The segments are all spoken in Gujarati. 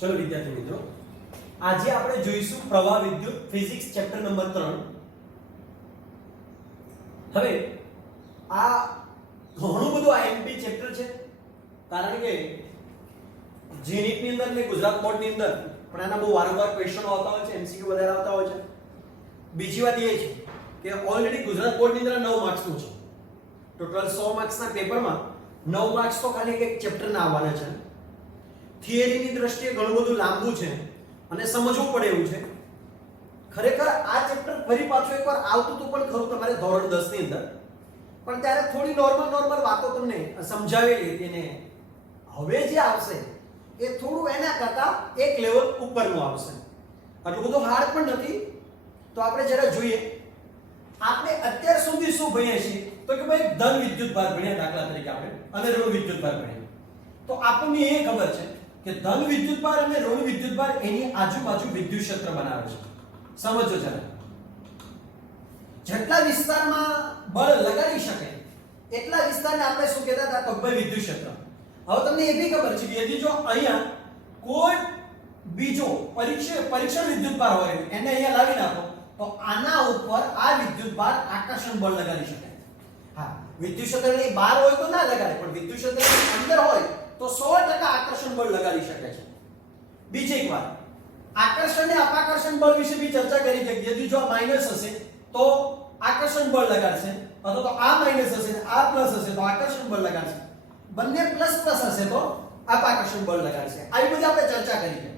ચલો વિદ્યાર્થી મિત્રો, આજે આપણે જોઈશું પ્રવાહ વિદ્યુત ફિઝિક્સ ચેપ્ટર નંબર 3. હવે આ ઘણું બધું આઈએમપી ચેપ્ટર છે, કારણ કે જીનીટ ની અંદર ને ગુજરાત બોર્ડ ની અંદર પણ આના બહુ વારંવાર ક્વેશ્ચનો આવતા હોય છે, એમસીક્યુ વધારે આવતા હોય છે. બીજી વાત એ છે કે ઓલરેડી ગુજરાત બોર્ડ ની અંદર 9 માર્ક્સ નું છે. ટોટલ 100 માર્ક્સ ના પેપરમાં 9 માર્ક્સ તો ખાલી એક ચેપ્ટર ના આવવાના છે. થિયરીની દ્રષ્ટિએ ઘણું બધું લાંબુ છે અને સમજવું પડે એવું છે. ખરેખર આ ચેપ્ટર ફરી પાછું એકવાર આવતું હતું પણ ખરું તમારે ધોરણ 10 ની અંદર, પણ ત્યારે થોડી નોર્મલ વાતો તમને સમજાવેલી હતી ને હવે જે આવશે એ થોડું એના કરતા એક લેવલ ઉપરનું આવશે. આટલું બધું હાર્ડ પણ નથી. તો આપણે જરા જોઈએ આપણે અત્યાર સુધી શું ભણ્યા છીએ, તો કે ભાઈ ધન વિદ્યુત ભાર ભણ્યા દાખલા તરીકે આપણે, અને ઋણ વિદ્યુત ભાર ભણ્યા. તો આપણને એ ખબર છે કે ધન વિદ્યુત ભાર અને ઋણ વિદ્યુત ભાર એની આજુબાજુ વિદ્યુત ક્ષેત્ર બનાવે છે. સમજો જરા, જેટલા વિસ્તારમાં બળ લગાડી શકે એટલા વિસ્તારને આપણે શું કહેતા હતા, તો ભાઈ વિદ્યુત ક્ષેત્ર. હવે તમને એ બી ખબર છે કે यदि જો અહીંયા કોઈ બીજો પરીક્ષણ વિદ્યુત ભાર હોય એને અહીંયા લાવી નાખો તો આના ઉપર આ વિદ્યુત ભાર આકર્ષણ બળ લગાડી શકે. હા, વિદ્યુત ક્ષેત્રની બહાર હોય તો ના લગાડે, પણ વિદ્યુત ક્ષેત્રની અંદર હોય તો 100% આકર્ષણ બળ લગાડી શકે છે. બીજી એક વાત, આકર્ષણ અને અપાકર્ષણ બળ વિશે બી ચર્ચા કરી છે. यदि જો માઈનસ હશે તો આકર્ષણ બળ લગાડશે, અથવા તો આ માઈનસ હશે ને આ પ્લસ હશે તો આકર્ષણ બળ લગાડશે, બંને પ્લસ હશે તો અપાકર્ષણ બળ લગાડશે. આવી બધી આપણે ચર્ચા કરી છે.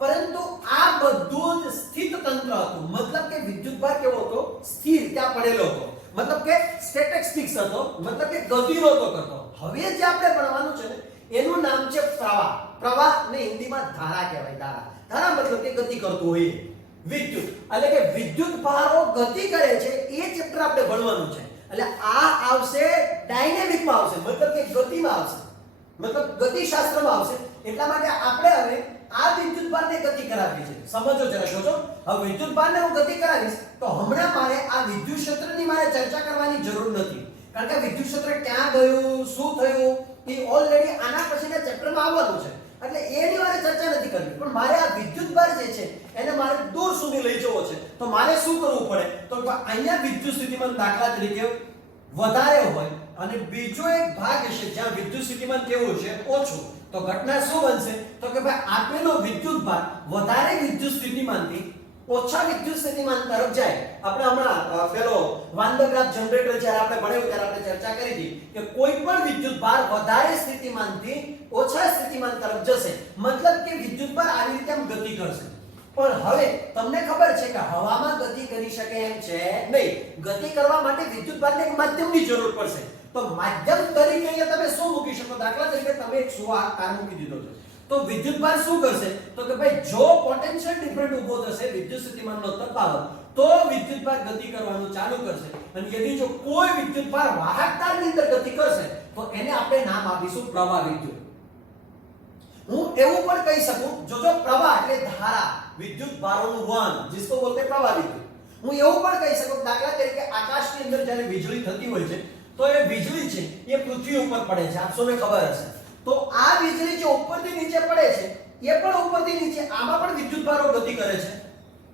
પરંતુ આ બધું જ સ્થિત તંત્ર હતું, મતલબ કે વિદ્યુત ભાર કેવો હતો, સ્થિર ત્યાં પડેલો હતો, મતલબ કે સ્ટેટિક્સ હતો, મતલબ કે ગતિ નહોતો કરતો. હવે જે આપણે ભણવાનું છે ને એનું નામ છે પ્રવાહ. પ્રવાહ ને હિન્દીમાં ધારા કહેવાય. ધારા મતલબ કે ગતિ કરતું હોય. વિદ્યુત એટલે કે વિદ્યુત ભારો ગતિ કરે છે એ ચેપ્ટર આપણે ભણવાનું છે. એટલે આ આવશે ડાયનેમિકમાં આવશે, મતલબ કે ગતિમાં આવશે, મતલબ ગતિશાસ્ત્રમાં આવશે. એટલા માટે આપણે હવે આ વિદ્યુત ભારને ગતિ કરાવવી છે. સમજો જરા, જોજો. હવે વિદ્યુત ભારને હું ગતિ કરાવીશ તો હમણાં મારે આ વિદ્યુત ક્ષેત્રની મારે ચર્ચા કરવાની જરૂર નથી, કારણ કે વિદ્યુત ક્ષેત્ર ક્યાં ગયું, શું થયું એ ઓલરેડી આના પછીના ચેપ્ટરમાં આવવાનું છે. એટલે એની મારે ચર્ચા નથી કરવી, પણ મારે આ વિદ્યુત ભાર જે છે એને મારે દૂર સુધી લઈ જવો છે. તો મારે શું કરવું પડે, તો અહીંયા વિદ્યુત સ્થિતિમાન દાખલા તરીકે વધારે હોય અને બીજો એક ભાગ હશે જ્યાં વિદ્યુત સ્થિતિમાન કેવું છે, ઓછું, તો ઘટના શું બનશે, તો કે ભાઈ આપેલો વિદ્યુત ભાર વધારે વિદ્યુત સ્થિતિમાનથી ઓછા વિદ્યુત સ્થિતિમાન તરફ જાય. આપણે હમણાં પેલો વાન ડ ગ્રાફ જનરેટર જ્યારે આપણે ભણ્યું ત્યારે આપણે ચર્ચા કરી હતી કે કોઈ પણ વિદ્યુત ભાર વધારે સ્થિતિમાનથી ઓછા સ્થિતિમાન તરફ જશે, મતલબ કે વિદ્યુત ભાર આવી રીતે આમ ગતિ કરશે. પણ હવે તમને ખબર છે કે હવામાં ગતિ કરી શકે એમ છે નહીં. ગતિ કરવા માટે વિદ્યુત ભારને એક માધ્યમની જરૂર પડશે. તો માધ્યમ તરીકે અહીંયા તમે શું મૂકી શકો, દાખલા તરીકે તમે એક સુવાહક તાર મૂકી દીધો છે, તો વિદ્યુત ભાર શું કરશે, તો કે ભાઈ જો પોટેન્શિયલ ડિફરન્ટ ઊભો થશે વિદ્યુત સ્થિતિમાનનો તફાવત, તો વિદ્યુત ભાર ગતિ કરવાનું ચાલુ કરશે. અને यदि જો કોઈ વિદ્યુત ભાર વાહક તારની અંદર ગતિ કરશે તો એને આપણે નામ આપીશું પ્રવાહ વિદ્યુત. હું એવું પણ કહી શકું, જો પ્રવાહ એટલે ધારા, વિદ્યુત ભારોનું વહન, जिसको बोलते हैं प्रवाह विद्युत. હું એવું પણ કહી શકું, દાખલા તરીકે આકાશની અંદર જ્યારે વીજળી થતી હોય છે તો એ વીજળી છે એ પૃથ્વી ઉપર પડે છે, આપ સૌને ખબર હશે. તો આ વીજળી જે ઉપરથી નીચે પડે છે એ પણ ઉપરથી નીચે, આમાં પણ વિદ્યુત ભારો ગતિ કરે છે.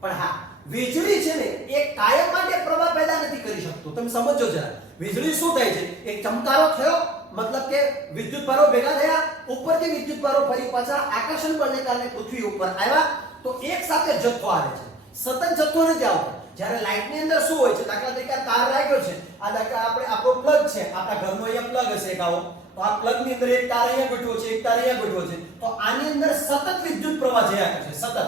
પણ હા, વીજળી છે ને એ કાયમ માટે પ્રવાહ પેદા નથી કરી શકતો. તમે સમજો જરા, વીજળી શું થાય છે, એક ચમકારો થયો, મતલબ કે વિદ્યુત ભારો ભેગા થયા, ઉપરથી વિદ્યુત ભારો ફરી પાછા આકર્ષણ બળને કારણે પૃથ્વી ઉપર આવ્યા, તો એક સાથે જથ્થો આવે છે, સતત જથ્થો નથી આવતો. જ્યારે લાઇટની અંદર શું હોય છે, દાખલા તરીકે આ તાર લાગ્યો છે, આ દાખલા આપણે આપણો પ્લગ છે, આપણા ઘરનો અહીંયા પ્લગ હશે એક આવો, તો આ પ્લગ ની અંદર એક તાર અહીંયા ગોઠવો છે, એક તાર અહીંયા ગોઠવો છે, તો આની અંદર સતત વિદ્યુત પ્રવાહ જયા કરશે, સતત.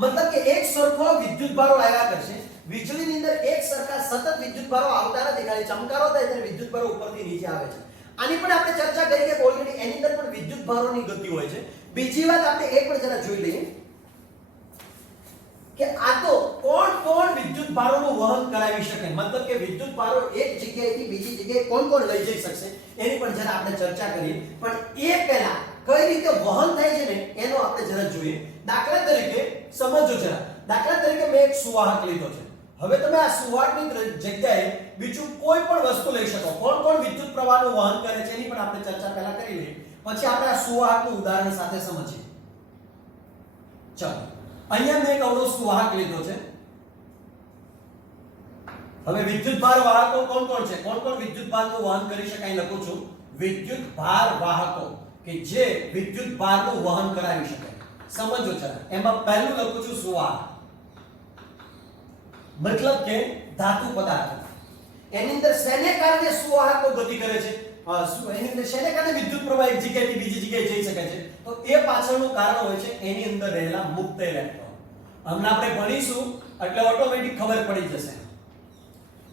મતલબ કે એક સરખો વિદ્યુત ભારો આવ્યા કરશે. વીજળીની અંદર એક સરખા સતત વિદ્યુત ભારો આવતા નથી, ખાલી ચમકારો થાય ત્યારે વિદ્યુત ભારો ઉપરથી નીચે આવે છે. આની પણ આપણે ચર્ચા કરી કે ઓલરેડી એની અંદર પણ વિદ્યુત ભારોની ગતિ હોય છે. બીજી વાત આપણે એક પણ જરા જોઈ લઈએ કે આ તો કોણ વિદ્યુત ભારોનું વહન કરાવી શકે, મતલબ કે વિદ્યુત ભારો એક જગ્યાએથી બીજી જગ્યાએ કોણ લઈ જઈ શકશે એની પણ જરા આપણે ચર્ચા કરીએ. પણ એ પહેલા કઈ રીતે વહન થાય છે ને એનો આપણે જરા જોઈએ. દાખલા તરીકે સમજો જરા, દાખલા તરીકે મેં એક સુવાહક લીધો છે. હવે તમે આ સુવાહકની જગ્યાએ બીજું કોઈ પણ વસ્તુ લઈ શકો. કોણ વિદ્યુત પ્રવાહનું વહન કરે છે એની પણ આપણે ચર્ચા પહેલા કરી લઈએ. પછી આપણે આ સુવાહકનું ઉદાહરણ સાથે સમજીએ. ચાલો, અહીંયા મેં એક અવળો સુવાહક લીધો છે. હવે વિદ્યુતભાર વાહકો કોણ કોણ છે? કોણ કોણ વિદ્યુતભારનું વહન કરી શકાય લખું છું. વિદ્યુતભાર વાહકો કે જે વિદ્યુતભારનું વહન કરાવી શકે. સમજો જરા. એમાં પહેલું લખું છું સુવાહક. મતલબ કે ધાતુ પદાર્થ. એની અંદર શેને કારણે સુવાહકો ગતિ કરે છે? એની અંદર શેને કારણે વિદ્યુત પ્રવાહ એક જગ્યાએથી બીજી જગ્યાએ જઈ શકે છે? તો એ પાછળનું કારણ હોય છે એની અંદર રહેલા મુક્ત ઇલેક્ટ્રોન. હમણાં આપણે ભણીશું એટલે ઓટોમેટિક ખબર પડી જશે.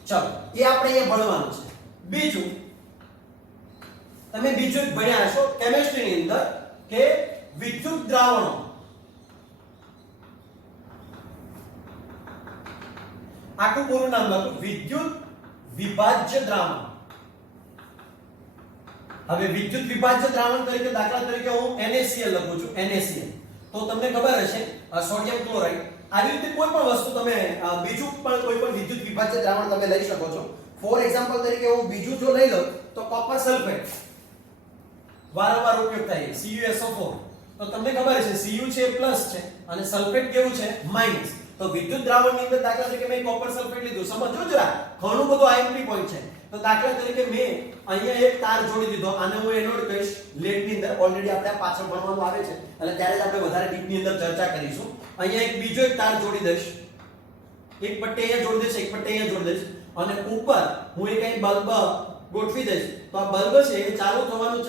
ચલો, એ આપણે અહીંયા ભણવાનું છે. બીજું તમે બીજું એક ભણ્યા હશો કેમિસ્ટ્રીની અંદર કે વિદ્યુત દ્રાવણો. આખું પૂરું નામ લખો, વિદ્યુત વિભાજ્ય દ્રાવણ. હવે વિદ્યુત વિભાજ્ય દ્રાવણ તરીકે દાખલા તરીકે હું NaCl લખું છું. NaCl તો તમને ખબર હશે સોડિયમ ક્લોરાઇડ. આવી રીતે કોઈ પણ વસ્તુ તમે બીજું પણ કોઈ પણ વિદ્યુત વિભાજ્ય દ્રાવણ તમે લઈ શકો છો. ફોર એક્ઝામ્પલ તરીકે હું બીજું જો લઈ લઉં તો કોપર સલ્ફેટ વારંવાર ઉપયોગ થાય CuSO4. તો તમને ખબર છે Cu છે પ્લસ છે અને સલ્ફેટ કેવું છે માઈનસ. તો વિદ્યુત દ્રાવણની અંદર દાખલા તરીકે મેં કોપર સલ્ફેટ લીધું. સમજો જરા, ઘણું બધું આયનની પોઈન્ટ છે. તો દાખલા તરીકે મેં અહીંયા એક તાર જોડી દીધો. આને હું એનોડ કહીશ. લેડની અંદર ઓલરેડી આપણે પાછળ ભણવાનું આવે છે એટલે ત્યારે જ આપણે વધારે ડીપની અંદર ચર્ચા કરીશું. અહીંયા એક બીજો એક તાર જોડી દઈશ. એક પટ્ટી અહીંયા જોડી દઈશ, એક પટ્ટી અહીંયા જોડી દઈશ અને ઉપર હું એક અહીં બલ્બ ગોઠવી દઈશ. તો આ બલ્બ છે એ ચાલુ થવાનું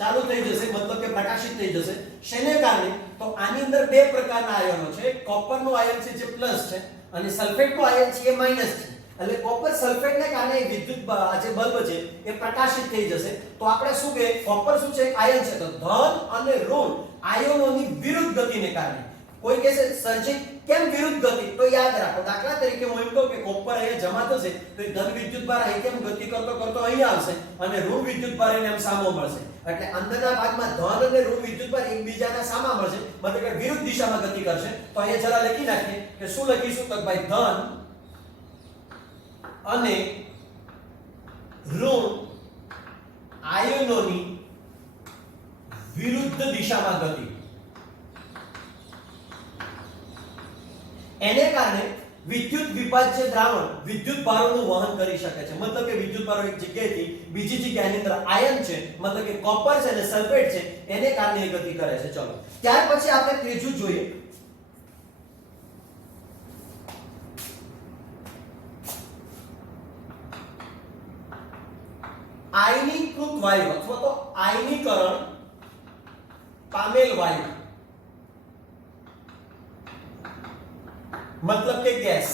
ચાલુ થઈ જશે, મતલબ કે પ્રકાશિત થઈ જશે. શેને કારણે? તો આની અંદર બે પ્રકારના આયનો છે. કોપરનું આયન છે જે પ્લસ છે અને સલ્ફેટનું આયન છે એ માઈનસ છે. એટલે કોપર સલ્ફેટને કારણે વિદ્યુત આ જે બલ્બ છે એ પ્રકાશિત થઈ જશે. તો આપણે શું કહે, કોપર શું છે? આયન છે. તો ધન અને ઋણ આયનોની વિરુદ્ધ ગતિને કારણે. કોઈ કહેશે સરજી કેમ વિરુદ્ધ ગતિ? તો યાદ રાખો, દાખલા તરીકે હું એમ કહું કે કોપર અહીંયા જમા થશે તો એ ધન વિદ્યુતભાર અહીં કેમ ગતિ કરતો કરતો અહીંયા આવશે અને ઋણ વિદ્યુતભાર એને આમ સામો મળશે. એટલે અંદરના ભાગમાં ધન અને ઋણ વિદ્યુતભાર એકબીજાના સામા મળશે, મતલબ કે વિરુદ્ધ દિશામાં ગતિ કરશે. તો અહીંયા જરા લખી નાખીએ કે શું લખીશું? તો ભાઈ ધન અને ઋણ આયનોની વિરુદ્ધ દિશામાં ગતિ. એને કારણે વિદ્યુત વિભાજ્ય દ્રાવણ વિદ્યુત ભારોનું વહન કરી શકે છે. મતલબ કે વિદ્યુત ભારો એક જગ્યાએથી બીજી જગ્યાની અંદર આયન છે, મતલબ કે કોપર છે અને સલ્ફેટ છે, એને કારણે એ ગતિ કરે છે. ચલો, ત્યાર પછી આપણે ત્રીજું જોઈએ. આયનીકૃત વાયુ અથવા તો આયનીકરણ પામેલ વાયુ, મતલબ કે ગેસ.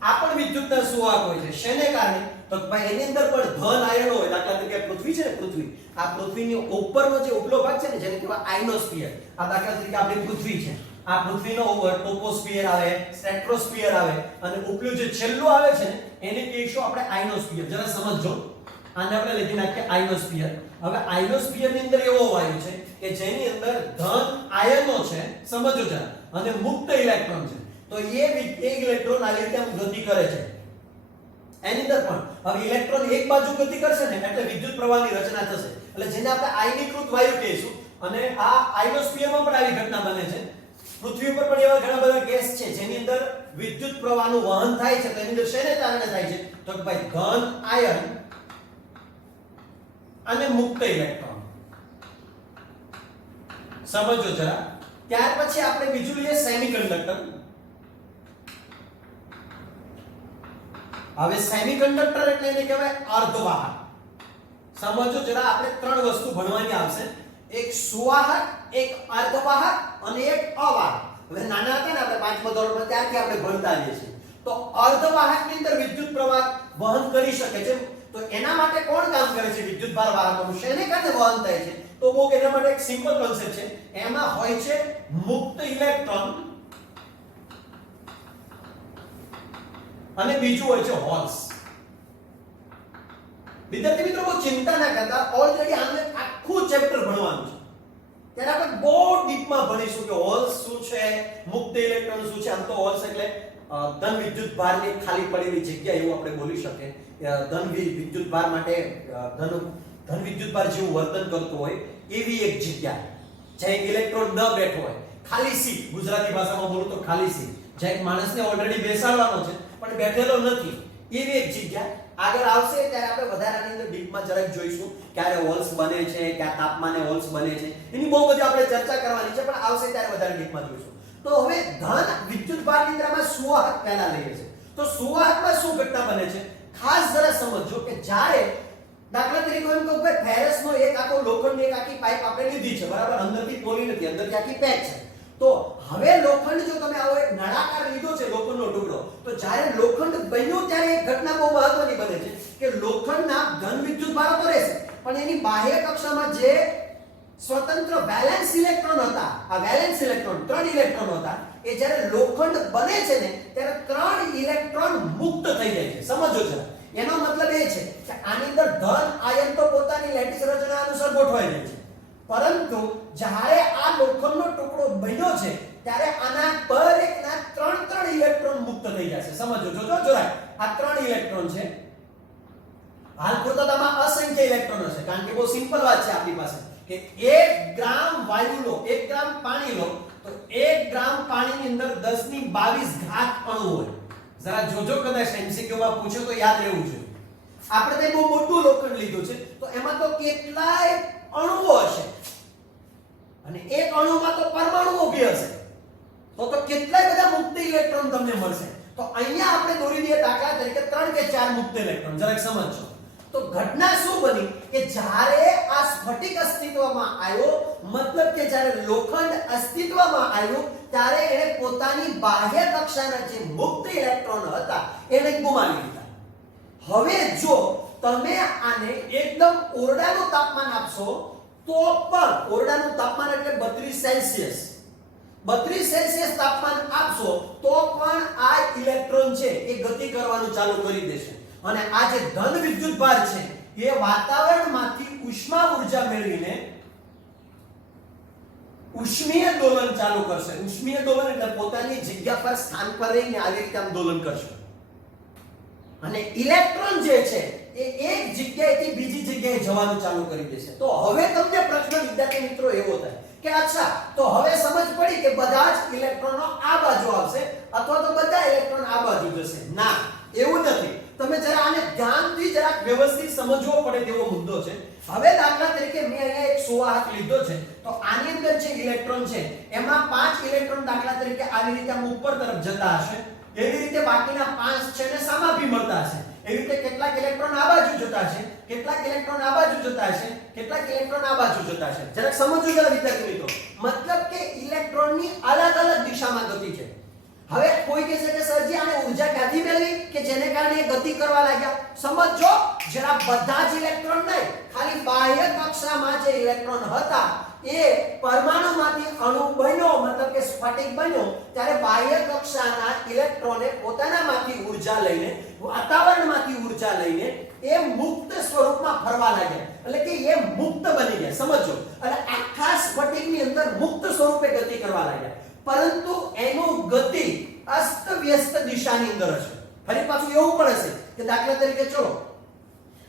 આ પણ વિદ્યુતના સુવાહક હોય છે. શેને કારણે? તો ભાઈ એની અંદર પણ ધન આયનો હોય. દાખલા તરીકે પૃથ્વી છે ને, પૃથ્વી, આ પૃથ્વીની ઉપરનો જે ઉપલો ભાગ છે ને જેને કહેવાય આયનોસ્ફિયર. આ દાખલા તરીકે આપણી પૃથ્વી છે. આ પૃથ્વીનો ટોપોસ્ફિયર આવે, સ્ટ્રેટોસ્ફિયર આવે અને ઉપલું જે છેલ્લું આવે છે ને એને કહીશું આપણે આયનોસ્ફિયર. જરા સમજો, આને આપણે લખી નાખીએ આયનોસ્ફિયર. હવે આયનોસ્ફિયરની અંદર એવો વાયુ છે કે જેની અંદર ધન આયનો છે, સમજો જરા, અને મુક્ત ઇલેક્ટ્રોન છે. તો એ ઇલેક્ટ્રોન આવી રીતે ગતિ કરે છે. એની અંદર પણ હવે ઇલેક્ટ્રોન એક બાજુ ગતિ કરશે ને એટલે વિદ્યુત પ્રવાહની રચના થશે. એટલે જેને આપણે આયનીકૃત વાયુ કહીશું. અને આ આયનોસ્ફિયરમાં પણ આવી ઘટના બને છે. પૃથ્વી ઉપર પણ એવા ઘણા બધા ગેસ છે જેની અંદર વિદ્યુત પ્રવાહનું વહન થાય છે. તો એની અંદર શેને કારણે થાય છે? તો ભાઈ ધન આયન અને મુક્ત ઇલેક્ટ્રોન. સમજો જરા. ત્યાર પછી આપણે બીજું લઈએ સેમિકન્ડક્ટર. હવે સેમિકન્ડક્ટર એટલે એને કહેવાય અર્ધવાહક. સમજો જરા, આપણે ત્રણ વસ્તુ ભણવાની આવશે. એક સુવાહક, એક અર્ધવાહક અને એક અવાહક. હવે નાના હતા ને આપણે પાંચમા ધોરણમાં ત્યારથી આપણે ભણતા આવીએ છીએ. તો અર્ધવાહકની અંદર વિદ્યુત પ્રવાહ વહન કરી શકે છે. તો એના માટે કોણ કામ કરે છે? વિદ્યુતભાર વાહકોનું. શેને કારણે વહન થાય છે? તો બહુ એના માટે એક સિમ્પલ કોન્સેપ્ટ છે. એમાં હોય છે મુક્ત ઇલેક્ટ્રોન અને બીજું હોય છે હોલ્સ. વિદ્યાર્થી મિત્રો બહુ ચિંતા ના કરતા, ઓલરેડી આને આખું ચેપ્ટર ભણવાનું છે. ત્યારે આપણે બહુ ડીપમાં ભણીશું કે હોલ્સ શું છે, મુક્ત ઇલેક્ટ્રોન શું છે. આમ તો હોલ્સ એટલે ધન વિદ્યુત ભારની ખાલી પડેલી જગ્યા એવું આપણે બોલી શકીએ. ધન વિદ્યુત ભાર માટે ધન ધન વિદ્યુતભાર જેવું વર્તન કરતો હોય એવી એક જગ્યા, જ્યાં એક ઇલેક્ટ્રોન ન બેઠો હોય, ખાલી સીટ, ગુજરાતી ભાષામાં બોલું તો ખાલી સીટ, જ્યાં એક માણસને ઓલરેડી બેસાડવાનો છે પણ બેઠેલો નથી, એવી એક જગ્યા. આગળ આવશે ત્યારે આપણે વધારાની અંદર ડીપમાં જરાક જોઈશું ક્યારે હોલ્સ બને છે, કયા તાપમાને હોલ્સ બને છે, એની બહુ બધી આપણે ચર્ચા કરવાની છે, પણ આવશે ત્યારે વધારે ડીપમાં જોઈશું. તો હવે ધન વિદ્યુતભારની અંદર આપણે સુવાહક પહેલા લઈએ છે. તો સુવાહકમાં શું ઘટના બને છે ખાસ જરા સમજો કે જ્યારે દાખલા તરીકે એમ કહું કે ફેરસનો એક આખો લોખંડની એક આખી પાઇપ આપણે લીધી છે, બરાબર, અંદરથી પોલી નથી, અંદરથી આખી પેક છે. તો હવે લોખંડ જો તમે આવો એક નળાકાર લીધો છે લોખંડનો ટુકડો, તો જ્યારે લોખંડ બન્યું ત્યારે એક ઘટના બહુ મહત્વની બને છે કે લોખંડના ધન વિદ્યુતભારો તો રહેશે પણ એની બાહ્ય કક્ષામાં જે સ્વતંત્ર વેલેન્સ ઇલેક્ટ્રોન હતા, આ વેલેન્સ ઇલેક્ટ્રોન 3 ઇલેક્ટ્રોન હતા, એ જ્યારે લોખંડ બને છે ને ત્યારે 3 ઇલેક્ટ્રોન મુક્ત થઈ જાય છે. સમજો જરા, એનો મતલબ એ છે કે આની અંદર ધન આયન તો પોતાની લેટિસ રચના અનુસાર ગોઠવાઈ જાય છે, પરંતુ જ્યારે આ લોખંડનો ટુકડો બન્યો છે ત્યારે આના દરેકના 3 ઇલેક્ટ્રોન મુક્ત થઈ જશે. સમજો જોજો જરાક, આ 3 ઇલેક્ટ્રોન છે. હાલ પૂરતામાં અસંખ્ય ઇલેક્ટ્રોન હશે, કારણ કે બહુ સિમ્પલ વાત છે આપણી પાસે કે 1 ગ્રામ વાયુ લો, 1 ગ્રામ પાણી લો, તો 1 ગ્રામ પાણીની અંદર 1022 અણુ હોય. જરા જોજો, કદાચ એમસીક્યુ માં પૂછે તો યાદ રહેવું જોઈએ. આપણે તે બહુ મોટું લોખંડ લીધું છે તો એમાં તો કેટલાય અણુઓ હશે અને એક અણુમાં તો પરમાણુઓ ભી હશે, તો કેટલાય બધા મુક્ત ઇલેક્ટ્રોન તમને મળશે. તો અહીંયા આપણે દોરી દઈએ દાખલા તરીકે 3 કે 4 મુક્ત ઇલેક્ટ્રોન. જરાક સમજો તો ઘટના શું બની કે જ્યારે આ સ્ફટિક અસ્તિત્વમાં આવ્યો, મતલબ કે જ્યારે લોખંડ અસ્તિત્વમાં આવ્યું ત્યારે એને પોતાની બાહ્ય કક્ષાના જે મુક્ત ઇલેક્ટ્રોન હતા એને ગુમાવી દીધા. હવે જો તમે આને એકદમ ઓરડાનું તાપમાન આપશો તો પણ, ઓરડાનું તાપમાન એટલે 32 સેલ્સિયસ, 32 સેલ્સિયસ તાપમાન આપશો તો પણ આ ઇલેક્ટ્રોન છે એ ગતિ કરવાનું ચાલુ કરી દેશે અને આ જે ધન વિદ્યુતભાર છે એ વાતાવરણમાંથી ઉષ્મા ઉર્જા મેળવીને ઉષ્મીય દોલન ચાલુ કરશે. ઉષ્મીય દોલન એટલે પોતાની જગ્યા પર સ્થાન પર રહીને આવી રીતે આમ દોલન કરશે અને ઇલેક્ટ્રોન જે છે એ એક જગ્યાએથી બીજી જગ્યાએ જવાનું ચાલુ કરી દેશે. તો હવે તમને પ્રશ્ન વિદ્યાર્થી મિત્રો એવો થાય કે અચ્છા, તો હવે સમજ પડી કે બધા જ ઇલેક્ટ્રોનો આ બાજુ આવશે અથવા તો બધા ઇલેક્ટ્રોન આ બાજુ જશે. ના, એવું નથી. તમે જરા આને ધ્યાનથી જરાક વ્યવસ્થિત સમજવો પડે તેવો મુદ્દો છે. હવે દાખલા તરીકે મેં અહીંયા એક સુવાહક લીધો છે, તો આની અંદર જે ઇલેક્ટ્રોન છે એમાં 5 ઇલેક્ટ્રોન દાખલા તરીકે આવી રીતે આમ ઉપર તરફ જતા હશે, એવી રીતે બાકીના 5 છે ને સામાભી મળતા હશે. એવી રીતે કેટલાક ઇલેક્ટ્રોન આ બાજુ જતા હશે, કેટલાક ઇલેક્ટ્રોન આ બાજુ જતા હશે, કેટલાક ઇલેક્ટ્રોન આ બાજુ જતા હશે. જરાક સમજો જરા વિદ્યાર્થી મિત્રો, મતલબ કે ઇલેક્ટ્રોનની અલગ અલગ દિશામાં ગતિ છે. હવે કોઈ કહેશે કે સરજી આને ઊર્જા ક્યાંથી મેળવી કે જેને કારણે ગતિ કરવા લાગ્યા? સમજો જરા, બધા જ ઇલેક્ટ્રોન નહીં, ખાલી બાહ્ય કક્ષામાં જે ઇલેક્ટ્રોન હતા એ પરમાણુમાંથી અણુ બન્યો, મતલબ કે સ્ફટિક બન્યો, ત્યારે બાહ્ય કક્ષાના ઇલેક્ટ્રોને પોતાનામાંથી ઊર્જા લઈને, વાતાવરણમાંથી ઊર્જા લઈને એ મુક્ત સ્વરૂપમાં ફરવા લાગ્યા, એટલે કે એ મુક્ત બની ગયા. સમજો, અને આખા સ્ફટિકની અંદર મુક્ત સ્વરૂપે ગતિ કરવા લાગ્યા, પરંતુ એનું ગતિ અસ્તવ્યસ્ત દિશાની અંદર હશે. ફરી પાછું એવું પણ હશે કે દાખલા તરીકે ચલો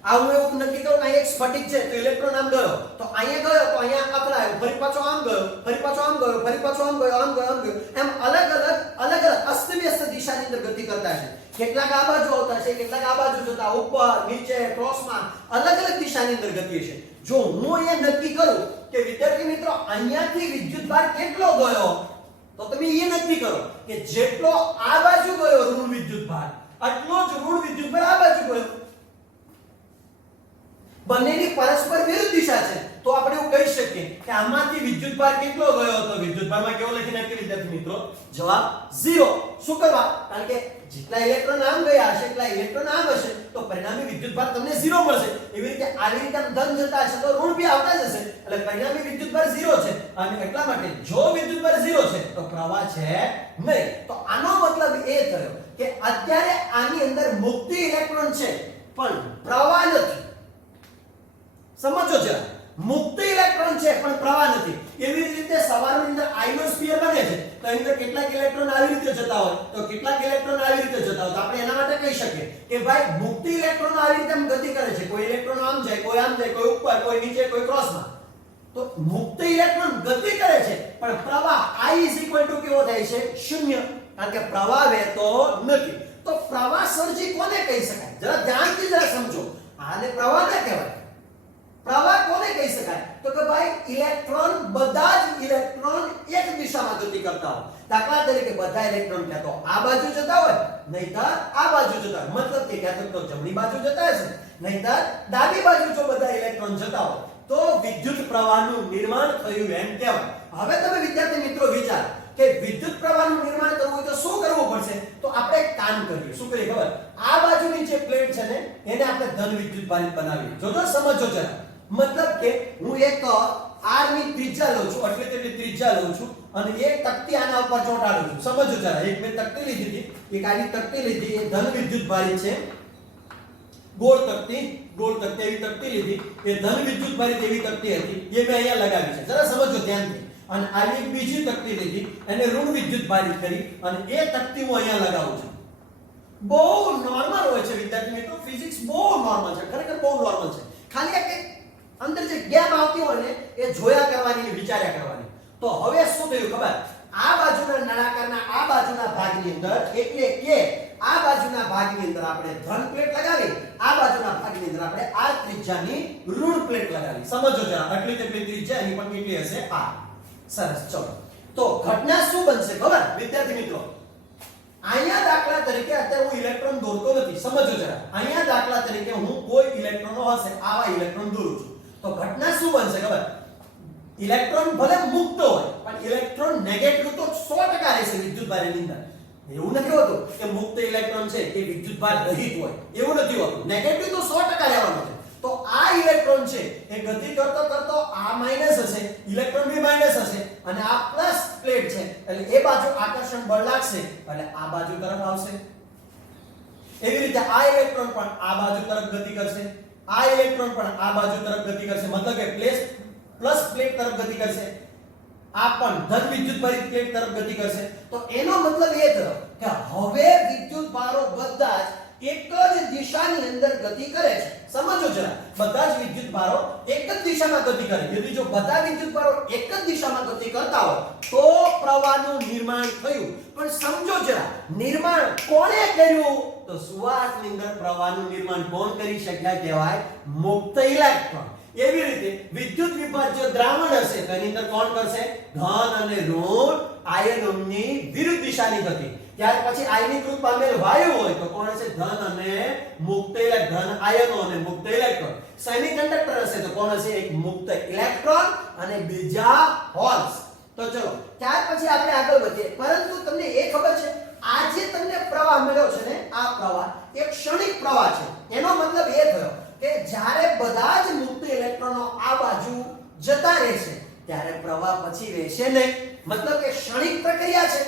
આ હું એવું નક્કી કરું કે એક સ્ફટિક છે તો ઇલેક્ટ્રોન આમ ગયો, તો અહીંયા ગયો તો અહીંયા અથડાયો, ફરી પાછો આમ ગયો, ફરી પાછો આમ ગયો, ફરી પાછો આમ ગયો, આમ ગયો, આમ ગયો, એમ અલગ અલગ અસ્તવ્યસ્ત દિશાની અંદર ગતિ કરતા છે. કેટલાક આ બાજુ આવતા છે, કેટલાક આ બાજુ જતા, ઉપર નીચે ક્રોસમાં અલગ અલગ દિશાની અંદર ગતિ છે. જો હું અહીંયા નક્કી કરું કે વિદ્યાર્થી મિત્રો અહીંયાથી વિદ્યુતભાર કેટલો ગયો, તો તમે એ નક્કી કરો કે જેટલો આ બાજુ ગયો ઋણ વિદ્યુતભાર આટલો જ ઋણ વિદ્યુતભાર આ બાજુ ગયો. બંનેની પરસ્પર વિરુદ્ધ દિશા છે, તો આપણે એવું કહી શકીએ કે આમાંથી વિદ્યુતભાર કેટલો ગયો હતો? વિદ્યુતભારમાં કેવો લખી નાખીએ વિદ્યાર્થી મિત્રો? જવાબ 0. શું કરવા? કારણ કે જેટલા ઇલેક્ટ્રોન આમ ગયા હશે એટલા ઇલેક્ટ્રોન આમ હશે, તો પરિણામી વિદ્યુતભાર તમને 0 મળશે. એવી રીતે આવી રીતે ધન જતા હશે તો ઋણ બી આવતા જ હશે, એટલે પરિણામી વિદ્યુતભાર 0 છે. અને એટલા માટે જો વિદ્યુતભાર 0 છે તો પ્રવાહ છે નહીં. તો આનો મતલબ એ થયો કે અત્યારે આની અંદર મુક્ત ઇલેક્ટ્રોન છે પણ પ્રવાહ નથી. સમજો જરા, મુક્ત ઇલેક્ટ્રોન છે પણ પ્રવાહ નથી. એવી જ રીતે સવારની અંદર આયોનોસ્ફિયર બને છે તો એની અંદર કેટલાક ઇલેક્ટ્રોન આવી રીતે જતા હોય તો કેટલાક ઇલેક્ટ્રોન આવી રીતે જતા હોય તો આપણે એના માટે કહી શકીએ કે ભાઈ મુક્ત ઇલેક્ટ્રોન આવી રીતે ગતિ કરે છે. કોઈ ઇલેક્ટ્રોન આમ જાય, કોઈ આમ જાય, કોઈ ઉપર, કોઈ નીચે, કોઈ ક્રોસમાં. તો મુક્ત ઇલેક્ટ્રોન ગતિ કરે છે પણ પ્રવાહ I કેવો થાય છે? શૂન્ય. કારણ કે પ્રવાહ વહેતો નથી. તો પ્રવાહ સર્જી કોને કહી શકાય? જરા ધ્યાનથી જરા સમજો. આને પ્રવાહ ના કહેવાય. પ્રવાહ કોને કહી શકાય? તો કે ભાઈ ઇલેક્ટ્રોન, બધા જ ઇલેક્ટ્રોન એક દિશામાં ગતિ કરતા હોય. દાખલા તરીકે બધા ઇલેક્ટ્રોન ક્યાં તો આ બાજુ જતા હોય, નહીતર આ બાજુ જતા હોય. મતલબ કે ક્યાં તો જમણી બાજુ જતા હશે, નહીતર ડાબી બાજુ જો બધા ઇલેક્ટ્રોન જતા હોય તો વિદ્યુત પ્રવાહનું નિર્માણ થયું એમ કહેવાય. હવે તમે વિદ્યાર્થી મિત્રો વિચાર કે વિદ્યુત પ્રવાહનું નિર્માણ કરવું હોય તો શું કરવું પડશે? તો આપણે એક કામ કરીએ. શું કરીએ ખબર? આ બાજુની જે પ્લેટ છે ને એને આપણે ધન વિદ્યુત ભારિત બનાવીએ. જોજો, સમજો જરા. મતલબ કે હું એક r ની ત્રિજ્યા લઉં છું, એટલે તેટલી ત્રિજ્યા લઉં છું અને એક તકતી આના ઉપર ચોંટાડું છું. સમજો જરા. એક મેં તકતી લીધી હતી, એક આની તકતી લીધી, એ ધન વિદ્યુત ભારિત છે. ગોળ તકતી એવી તકતી લીધી, એ ધન વિદ્યુત ભારિત એવી તકતી હતી, એ મેં અહીંયા લગાવી છે. જરા સમજો ધ્યાનથી. અને આની બીજી તકતી લીધી, એને ઋણ વિદ્યુત ભારિત કરી અને એ તકતી હું અહીંયા લગાવું છું. બહુ નોર્મલ હોય છે વિદ્યાર્થી મિત્રો. ફિઝિક્સ બહુ નોર્મલ છે, ખરેખર બહુ નોર્મલ છે. ખાલી એક અંદર જે ગેપ આવતી હોય ને એ જોયા કરવાની ને વિચાર્યા કરવાની. તો હવે શું થયું ખબર? આ બાજુના નળાકારના આ બાજુના ભાગની અંદર, એટલે કે આ બાજુના ભાગની અંદર આપણે ધન પ્લેટ લગાવી, આ બાજુના ભાગની અંદર આપણે r ત્રિજ્યાની ઋણ પ્લેટ લગાવી. સમજો જરા. આટલી તેટલી ત્રિજ્યા, એની પણ કેટલી હશે? r. સરસ. ચલો, તો ઘટના શું બનશે ખબર વિદ્યાર્થી મિત્રો? અહીંયા દાખલા તરીકે અત્યારે હું ઇલેક્ટ્રોન દોરતો નથી. સમજો જરા. અહીંયા દાખલા તરીકે હું કોઈ ઇલેક્ટ્રોનો હશે, આવા ઇલેક્ટ્રોન દોરું છું. તો ઘટના શું બનશે ખબર? ઇલેક્ટ્રોન ભલે મુક્ત હોય પણ ઇલેક્ટ્રોન નેગેટિવ તો 100% રહેશે વિદ્યુતભારની અંદર. એવું નથી હોતું કે મુક્ત ઇલેક્ટ્રોન છે એ વિદ્યુતભાર રહિત હોય. એવું નથી હોતું. નેગેટિવ તો 100% રહેવાનો છે. તો આ ઇલેક્ટ્રોન છે એ ગતિ કરતો કરતો આ માઈનસ હશે, ઇલેક્ટ્રોન બી માઈનસ હશે અને આ પ્લસ પ્લેટ છે એટલે એ બાજુ આકર્ષણ બળ લાગશે એટલે આ બાજુ તરફ આવશે. એવી રીતે આ ઇલેક્ટ્રોન પણ આ બાજુ તરફ ગતિ કરશે, આ ઇલેક્ટ્રોન પણ આ બાજુ તરફ ગતિ કરશે. મતલબ કે પ્લસ પ્લેટ તરફ ગતિ કરશે. આ પણ ધન વિદ્યુત ભારિત પ્લેટ તરફ ગતિ કરશે. તો એનો મતલબ એ થયો કે હવે વિદ્યુત ભારો બધા જ એક જ દિશાની અંદર ગતિ કરે છે. સમજો જરા. બધા જ વિદ્યુત ભારો એક જ દિશામાં ગતિ કરે. यदि જો બધા વિદ્યુત ભારો એક જ દિશામાં ગતિ કરતા હોય તો પ્રવાહનું નિર્માણ થયું. પણ સમજો જરા, નિર્માણ કોણે કર્યું? તો સુવાહકની અંદર પ્રવાહનું નિર્માણ કોણ કરી શક્યા કહેવાય? મુક્ત ઇલેક્ટ્રોન. એવી રીતે વિદ્યુત વિભાજ્ય દ્રાવણ હશે તો એની અંદર કોણ કરશે? ધન અને ઋણ આયનોની વિરુદ્ધ દિશાની ગતિ. ત્યાર પછી આયનીકૃત પામેલ વાયુ હોય તો કોણ હશે? ધન અને મુક્ત ઇલેક્ટ્રોન, આયનો અને મુક્ત ઇલેક્ટ્રોન. સેમિકન્ડક્ટર હશે તો કોણ હશે? એક મુક્ત ઇલેક્ટ્રોન અને બીજા હોલ્સ. તો ચલો ત્યાર પછી આપણે આગળ વધીએ. પરંતુ તમને એ ખબર છે આ જે તમને પ્રવાહ મળ્યો છે ને, આ પ્રવાહ એક ક્ષણિક પ્રવાહ છે. એનો મતલબ એ થયો કે જ્યારે બધા જ મુક્ત ઇલેક્ટ્રોનો આ બાજુ જતા રહેશે ત્યારે પ્રવાહ પછી રહેશે નહીં. મતલબ કે ક્ષણિક પ્રક્રિયા છે.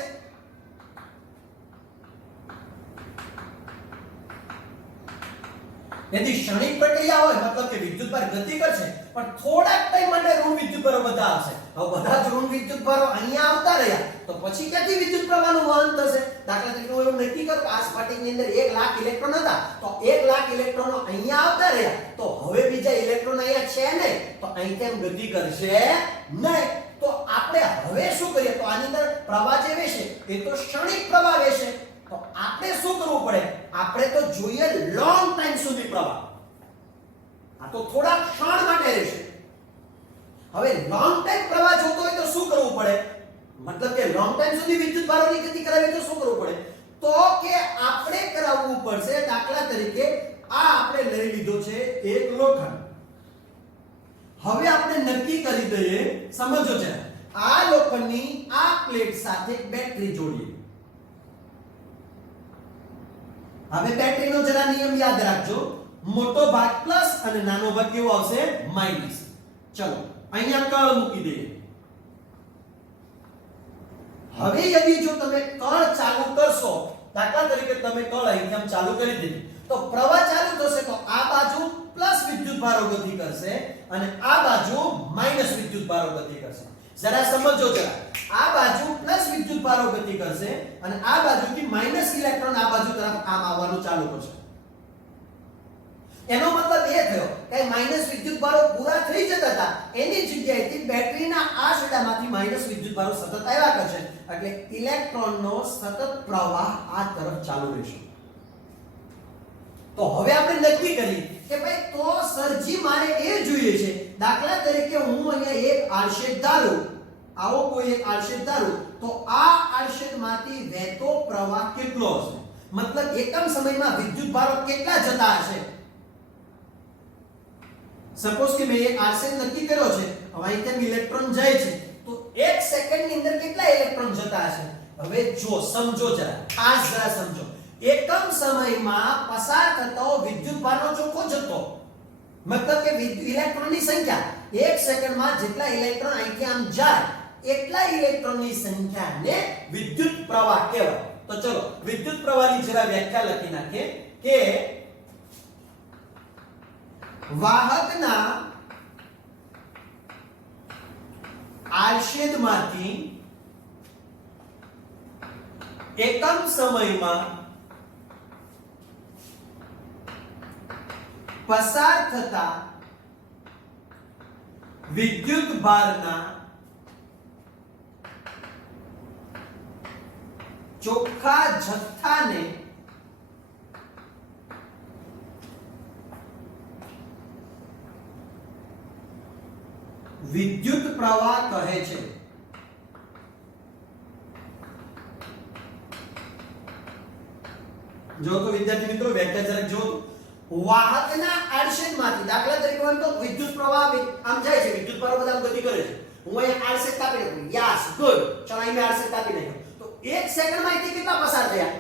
यदि क्षणिक प्रक्रिया હોય મતલબ કે વિદ્યુતભાર ગતિ કરશે પણ થોડાક ટાઈમ માટે ઋણ વિદ્યુતભારો બધા આવશે. હવે બધા જ ઋણ વિદ્યુતભારો અહીંયા આવતા રહ્યા તો પછી ક્યાંથી વિદ્યુત પ્રવાહનું વહન થશે? દાખલા તરીકે હું એવું નક્કી કરું કે આ સ્ફટિકની અંદર 1 લાખ ઇલેક્ટ્રોન હતા તો 1 લાખ ઇલેક્ટ્રોનો અહીંયા આવતા રહ્યા તો હવે બીજા ઇલેક્ટ્રોન અહીંયા છે ને તો અહીંથી એમ ગતિ કરશે નહીં. તો આપણે હવે શું કરીએ? તો આની અંદર પ્રવાહ જે વહેશે એ તો ક્ષણિક પ્રવાહ વહેશે. તો આપણે શું કરવું પડે? આપણે તો જોઈએ લોંગ ટાઈમ સુધી પ્રવાહ. આ તો થોડા ક્ષણ માટે રહેશે. હવે લોંગ ટાઈમ પ્રવાહ જોતો હોય તો શું કરવું પડે? મતલબ કે લોંગ ટાઈમ સુધી વિદ્યુત ભારોની ગતિ કરાવી તો શું કરવું પડે? તો કે આપણે કરાવવું પડશે. દાખલા તરીકે આ આપણે લઈ લીધો છે એક લોખંડ. હવે આપણે નક્કી કરી દઈએ, સમજો છે, આ લોખંડની આ પ્લેટ સાથે બેટરી જોડીએ. હવે બેટરીનો જરા નિયમ યાદ રાખજો. મોટો ભાગ પ્લસ અને નાનો ભાગ કેવો આવશે? માઈનસ. ચલો અહીંયા કળ મૂકી દઈએ. હવે यदि જો તમે કળ ચાલુ કરશો, દાખલા તરીકે તમે કળ અહીંથી આમ ચાલુ કરી દીધી તો પ્રવાહ ચાલુ થશે તો આ બાજુ પ્લસ વિદ્યુત ભારો ગતિ કરશે અને આ બાજુ માઈનસ વિદ્યુત ભારો ગતિ કરશે. જરા સમજો જરા. આ બાજુ પ્લસ વિદ્યુત ભારો ગતિ કરશે અને આ બાજુથી માઈનસ ઇલેક્ટ્રોન આ બાજુ તરફ આમ આવવાનું ચાલુ કરશે. એનો મતલબ એ થયો કે માઈનસ વિદ્યુત ભારો પૂરા થઈ જતા હતા એની જગ્યાએથી બેટરીના આ છેડામાંથી માઈનસ વિદ્યુત ભારો સતત આવ્યા કરશે. એટલે ઇલેક્ટ્રોનનો સતત પ્રવાહ આ તરફ ચાલુ રહેશે. તો હવે આપણે નક્કી કરી કે ભાઈ તો સરજી મારે એ જોઈએ છે, દાખલા તરીકે હું અહીંયા એક આડછેદ ધારું, આવો કોઈ એક આડછેદ ધારું, તો આ આડછેદમાંથી વહેતો પ્રવાહ કેટલો હશે, મતલબ એકમ સમયમાં વિદ્યુત ભારો કેટલા જતા હશે. સપોઝ કે મેં એક આડછેદ નક્કી કર્યો છે, હવે અહીંથી ઇલેક્ટ્રોન જાય છે, તો 1 સેકન્ડની અંદર કેટલા ઇલેક્ટ્રોન જતા હશે. હવે જો સમજો જરા, ખાસ જરા સમજો. એકમ સમયમાં પસાર થતો વિદ્યુતભારનો ચોખ્ખો જથ્થો, મતલબ કે ઇલેક્ટ્રોનની સંખ્યા, 1 સેકન્ડમાં જેટલા ઇલેક્ટ્રોન અહીંથી આમ જાય એટલા ઇલેક્ટ્રોનની સંખ્યાને વિદ્યુત પ્રવાહ કહેવાય. તો ચલો વિદ્યુત પ્રવાહની જરા વ્યાખ્યા લખી નાખીએ કે વાહકના આડછેદમાંથી એકમ સમયમાં પસાર થતા વિદ્યુત ભારના ચોખ્ખા જથ્થાને વિદ્યુત પ્રવાહ કહે છે. જો તો વિદ્યાર્થી મિત્રો વ્યાખ્યા જરાક જો. વાહકના આડછેદમાંથી, દાખલા તરીકે હોય તો વિદ્યુત પ્રવાહ આમ જાય છે, વિદ્યુત પ્રવાહ બધા આમ ગતિ કરે છે, હું અહીં આડછેદ કાપી નાખું, યસ ગુડ, ચલો અહીં મેં આડછેદ કાપી નાખ્યો, તો 1 સેકન્ડમાં અહીંથી કેટલા પસાર થયા.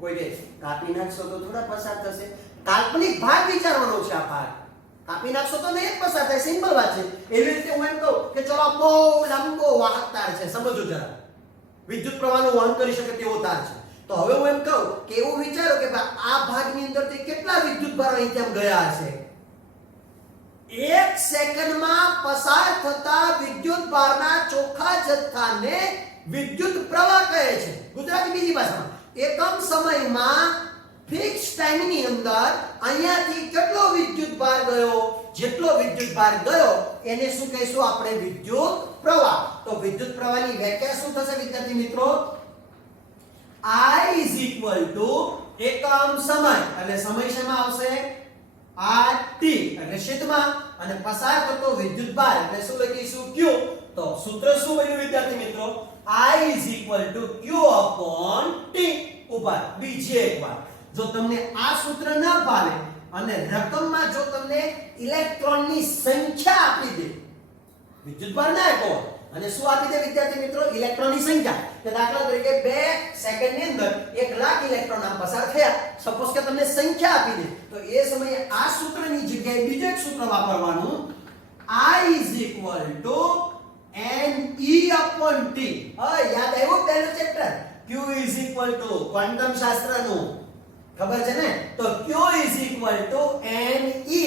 કોઈ કહે કાપી નાખશો તો થોડા પસાર થશે, કાલ્પનિક ભાગ વિચારવાનો છે. આ ભાગ કાપી નાખશો તો નહીં પસાર થાય, સિમ્પલ વાત છે. એવી રીતે હું એમ કહું કે ચલો બહુ લાંબો વાહક તાર છે, સમજો જરા, વિદ્યુત પ્રવાહનું વહન કરી શકે તેવો તાર છે. તો હવે હું એમ કહું કે એવું વિચારો કે આ ભાગની અંદરથી કેટલા વિદ્યુત ભાર અહીંથી આમ ગયા હશે. 1 સેકન્ડમાં પસાર થતા વિદ્યુત ભારના ચોખ્ખા જથ્થાને વિદ્યુત પ્રવાહ કહે છે. ગુજરાતી બીજી ભાષામાં એકમ સમયમાં ફિક્સ ટાઈમની અંદર અહીંયાથી કેટલો વિદ્યુત ભાર ગયો, જેટલો વિદ્યુત ભાર ગયો એને શું કહીશું આપણે, વિદ્યુત પ્રવાહ. તો વિદ્યુત પ્રવાહની વ્યાખ્યા શું થશે વિદ્યાર્થી મિત્રો, I is equal to એકમ સમય, એટલે સમય શેમાં આવશે, RT એટલે ક્ષેત્રમાં, અને પસાર થતો વિદ્યુત ભાર એટલે શું લખીશું, Q. તો સૂત્ર શું બન્યું વિદ્યાર્થી મિત્રો, I is equal to Q upon T. ઉપર બીજી એક વાત, જો તમને આ સૂત્ર ન ભાવે અને રકમમાં જો તમને ઇલેક્ટ્રોનની સંખ્યા આપી દે, વિદ્યુત ભાર ના આપો અને શું આપી દે વિદ્યાર્થી મિત્રો, ઇલેક્ટ્રોનની સંખ્યા, કે દાખલા તરીકે 2 સેકન્ડની અંદર 1 લાખ ઇલેક્ટ્રોન આમ પસાર થયા, સપોઝ કે તમને સંખ્યા આપી દે, તો એ સમયે આ સૂત્રની જગ્યાએ બીજું એક સૂત્ર વાપરવાનું, I is equal to NE upon T. યાદ આવ્યું પહેલું chapter, Q is equal to quantum શાસ્ત્રનું ખબર છે ને, તો Q is equal to NE.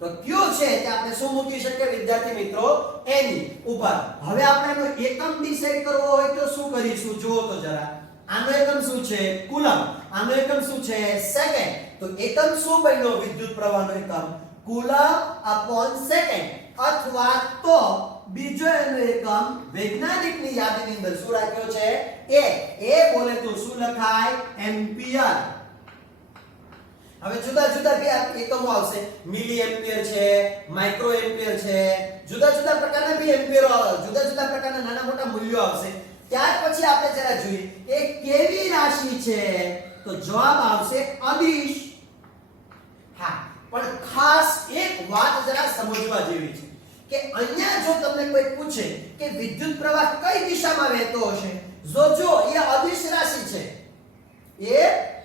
તો Q છે તે આપણે શું મૂકી શકીએ વિદ્યાર્થી મિત્રો, Ne ઉપર. હવે આપણે એનો એકમ ડિસાઈડ કરવો હોય તો શું કરીશું, જુઓ તો જરા. આનો એકમ શું છે, કુલમ. આનો એકમ શું છે, સેકન્ડ. તો એકમ શું બન્યો વિદ્યુત પ્રવાહનો એકમ, કુલમ અપોન સેકન્ડ. અથવા તો બીજો એનો એકમ વૈજ્ઞાનિકની યાદીની અંદર શું રાખ્યો છે, એ બોલે તો શું લખાય, એમ્પિયર. હવે જુદા જુદા બે એકમો આવશે, મિલી એમ્પિયર છે, માઇક્રો એમ્પિયર છે, જુદા જુદા પ્રકારના બે એમ્પિયરો આવે, જુદા જુદા પ્રકારના નાના મોટા મૂલ્યો આવશે. ત્યાર પછી આપણે જરા જોઈએ એ કેવી રાશિ છે, તો જવાબ આવશે અદિશ. હા, પણ ખાસ એક વાત જરા સમજવા જેવી છે કે અહીંયા જો તમને કોઈ પૂછે કે વિદ્યુત પ્રવાહ કઈ દિશામાં વહેતો હશે, જો એ અદિશ રાશિ છે, એ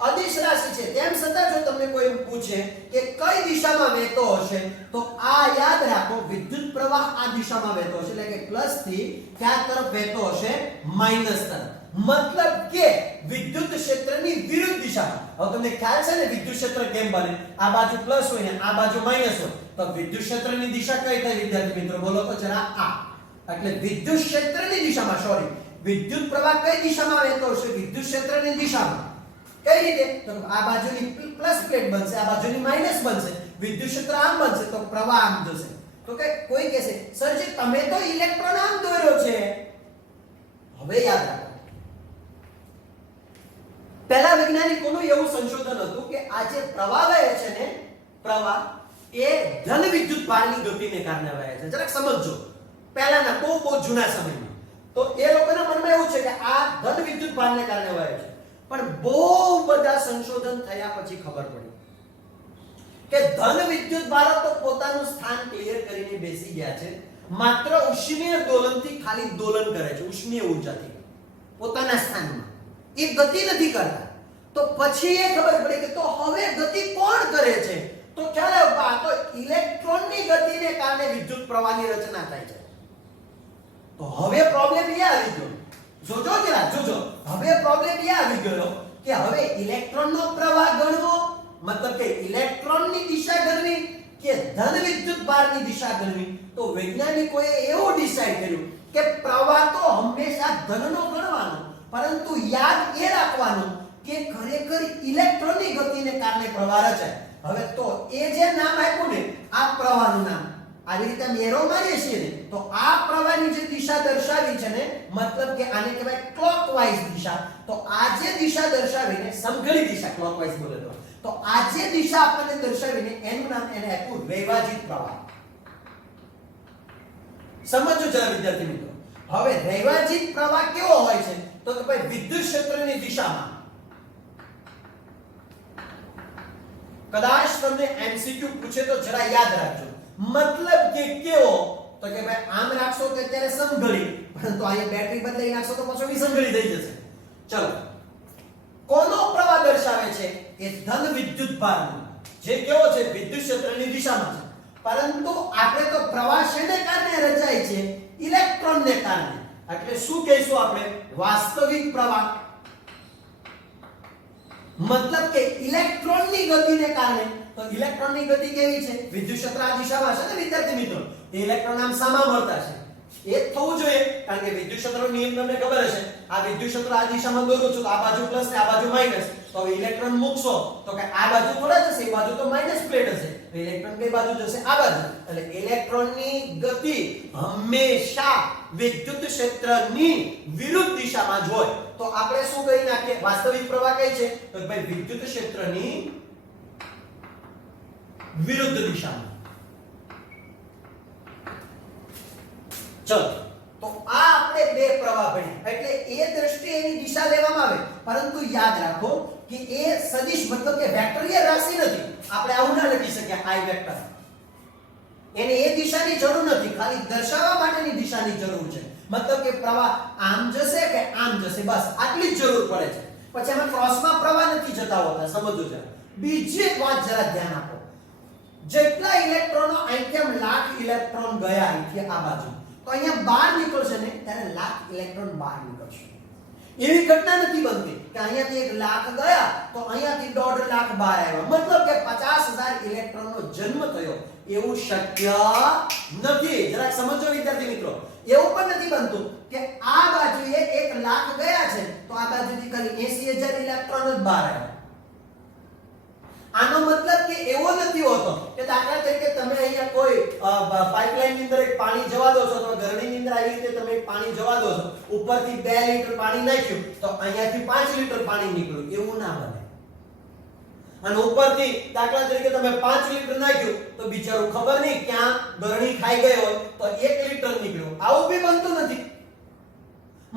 અદિશ રાશિ છે, તેમ છતાં જો તમને કોઈ પૂછે કે કઈ દિશામાં વહેતો હશે, તો આ યાદ રાખો, વિદ્યુત પ્રવાહ આ દિશામાં વહેતો હશે, એટલે કે પ્લસ થી ક્યાં તરફ વહેતો હશે, માઈનસ તરફ. મતલબ કે વિદ્યુત ક્ષેત્રની વિરુદ્ધ દિશામાં. હવે તમને ખ્યાલ છે ને વિદ્યુત ક્ષેત્ર કેમ બને, આ બાજુ પ્લસ હોય ને આ બાજુ માઈનસ હોય, તો વિદ્યુત ક્ષેત્રની દિશા કઈ થઈ વિદ્યાર્થી મિત્રો? બોલો તો જરા આ. એટલે વિદ્યુત ક્ષેત્રની દિશામાં, સોરી, વિદ્યુત પ્રવાહ કઈ દિશામાં વહેતો હશે? વિદ્યુત ક્ષેત્રની દિશામાં. કઈ રીતે? તો આ બાજુની પ્લસ પ્લેટ બનશે, આ બાજુની માઈનસ બનશે. વિદ્યુત ક્ષેત્ર આમ બનશે તો પ્રવાહ આમ જશે. તો કે કોઈ કહેશે સરજી તમે તો ઇલેક્ટ્રોન આમ દોર્યો છે. હવે યાદ રાખો, પહેલા વૈજ્ઞાનિકોનું એવું સંશોધન હતું કે આ જે પ્રવાહ વહે છે ને, પ્રવાહ એ ધન વિદ્યુત ભારની ગતિને કારણે વહે છે. જરાક સમજજો. પહેલાના બહુ જૂના સમયમાં તો એ લોકોના મનમાં એવું છે કે આ ધન વિદ્યુત ભારને કારણે વહે છે. પણ બહુ બધા સંશોધન થયા પછી ખબર પડી કે ધન વિદ્યુત ભાર તો પોતાનું સ્થાન ક્લિયર કરીને બેસી ગયા છે. માત્ર ઉષ્મીય દોલનથી ખાલી દોલન કરે છે, ઉષ્મીય ઊર્જાથી પોતાના સ્થાનમાં. એ ગતિ નથી કરતા. તો પછી એ ખબર પડી કે તો હવે ગતિ કોણ કરે છે? તો ખ્યાલ આવ્યો આ તો ઇલેક્ટ્રોનની ગતિને કારણે વિદ્યુત પ્રવાહની રચના થાય છે. તો હવે પ્રોબ્લેમ એ આવી ગયો. જોજો જરા જોજો, હવે પ્રોબ્લેમ એ આવી ગયો કે હવે ઇલેક્ટ્રોનનો પ્રવાહ ગણવો, મતલબ કે ઇલેક્ટ્રોનની દિશા ગણવી કે ધન વિદ્યુત ભારની દિશા ગણવી. તો વૈજ્ઞાનિકોએ એવું ડિસાઈડ કર્યું કે પ્રવાહ તો હંમેશા ધનનો ગણવાનો, પરંતુ યાદ એ રાખવાનું કે ખરેખર ઇલેક્ટ્રોનની ગતિને કારણે પ્રવાહ રચાય. હવે તો એ જે નામ આપ્યું ને આ પ્રવાહનું નામ, આવી રીતે મેરો મારીએ છીએ ને તો આ પ્રવાહની જે દિશા દર્શાવી છે ને, મતલબ કે આને કહેવાય ક્લોકવાઇઝ દિશા. તો આ જે દિશા દર્શાવીને સમઘડી દિશા, ક્લોકવાઇઝ બોલે તો આ જે દિશા આપણને દર્શાવીને એનું નામ એને આપ્યું રૈવાજીત પ્રવાહ. સમજો જરા વિદ્યાર્થી મિત્રો. હવે રૈવાજીત પ્રવાહ કેવો હોય છે? તો કે ભાઈ વિદ્યુત ક્ષેત્રની દિશામાં. કદાચ તમને એમસીક્યુ પૂછે તો જરા યાદ રાખજો. મતલબ કે કેવો? તો કે ભાઈ આમ રાખશો તો અત્યારે સમઘડી, પરંતુ અહીંયા બેટરી બદલાઈ નાખશો તો પાછો વિસંઘડી થઈ જશે. ચલો, કોનો પ્રવાહ દર્શાવે છે? એ ધન વિદ્યુત ભારનો, જે કેવો છે? વિદ્યુત ક્ષેત્રની દિશામાં છે. પરંતુ આપણે તો પ્રવાહ શેને કારણે રચાય છે? ઇલેક્ટ્રોનને કારણે. એટલે શું કહીશું આપણે? વાસ્તવિક પ્રવાહ. મતલબ કે ઇલેક્ટ્રોનની ગતિને કારણે. તો ઇલેક્ટ્રોનની ગતિ કેવી છે? વિદ્યુત ક્ષેત્ર આ દિશામાં છે ને વિદ્યાર્થી મિત્રો, એ ઇલેક્ટ્રોન આમ સામા મળતા છે. એ જ થવું જોઈએ, કારણ કે વિદ્યુત ક્ષેત્રનો નિયમ તમને ખબર હશે. આ વિદ્યુત ક્ષેત્ર આ દિશામાં દોરું છું તો આ બાજુ પ્લસ ને આ બાજુ માઈનસ. તો હવે ઇલેક્ટ્રોન મૂકશો તો કે આ બાજુ થોડા જશે, એ બાજુ તો માઈનસ પ્લેટ હશે. તો ઇલેક્ટ્રોન કઈ બાજુ જશે? આ બાજુ. એટલે ઇલેક્ટ્રોનની ગતિ હંમેશા વિદ્યુત ક્ષેત્રની વિરુદ્ધ દિશામાં જ હોય. તો આપણે શું કહી નાખીએ? વાસ્તવિક પ્રવાહ કઈ છે? તો ભાઈ વિદ્યુત ક્ષેત્રની વિરુદ્ધ દિશામાં. ચલો, તો આ આપણે બે પ્રવાહ ભણ્યા. એટલે એ દ્રષ્ટિએ એની દિશા લેવામાં આવે, પરંતુ યાદ રાખો કે એ સદિશ મતલબ કે વેક્ટરીય રાશિ નથી. આપણે આવું ના લખી શકીએ આઈ વેક્ટર. એને એ દિશાની જરૂર નથી, ખાલી દર્શાવવા માટેની દિશાની જરૂર છે. મતલબ કે પ્રવાહ આમ જશે કે આમ જશે, બસ આટલી જ જરૂર પડે છે. પછી એમાં ક્રોસમાં પ્રવાહ નથી જતા હોતા. સમજો જરા. બીજી એક વાત જરા ધ્યાન આપો. જેટલા ઇલેક્ટ્રોનો અહીંથી આમ લાખ ઇલેક્ટ્રોન ગયા અહીંથી આ બાજુ, તો અહીંયા બહાર નીકળશે ને ત્યારે લાખ ઇલેક્ટ્રોન બહાર નીકળશે. એવી ઘટના નથી બનતી કે અહીંયાથી 1 લાખ ગયા તો અહીંયાથી 1.5 લાખ બહાર આવ્યા. મતલબ કે 50,000 ઇલેક્ટ્રોનનો જન્મ થયો, એવું શક્ય નથી. જરાક સમજો વિદ્યાર્થી મિત્રો. એવું પણ નથી બનતું કે આ બાજુએ 1 લાખ ગયા છે તો આ બાજુથી ખાલી 80,000 ઇલેક્ટ્રોન જ બહાર આવ્યા. આનો મતલબ કે એવો નથી હોતો કે દાખલા તરીકે તમે અહીંયા કોઈ પાઇપલાઇન ની અંદર એક પાણી જવા દો છો, તો ગરણીની અંદર આવી રીતે તમે એક પાણી જવા દો છો, ઉપરથી 2 લીટર પાણી નાખ્યું તો અહીંયાથી 5 લીટર પાણી નીકળ્યું. એવું ના બને. અને ઉપરથી દાખલા તરીકે તમે 5 લીટર નાખ્યું તો બિચારું ખબર નહીં ક્યાં ગરણી ખાઈ ગઈ હોય તો 1 લીટર નીકળ્યું. આવું બી બનતું નથી.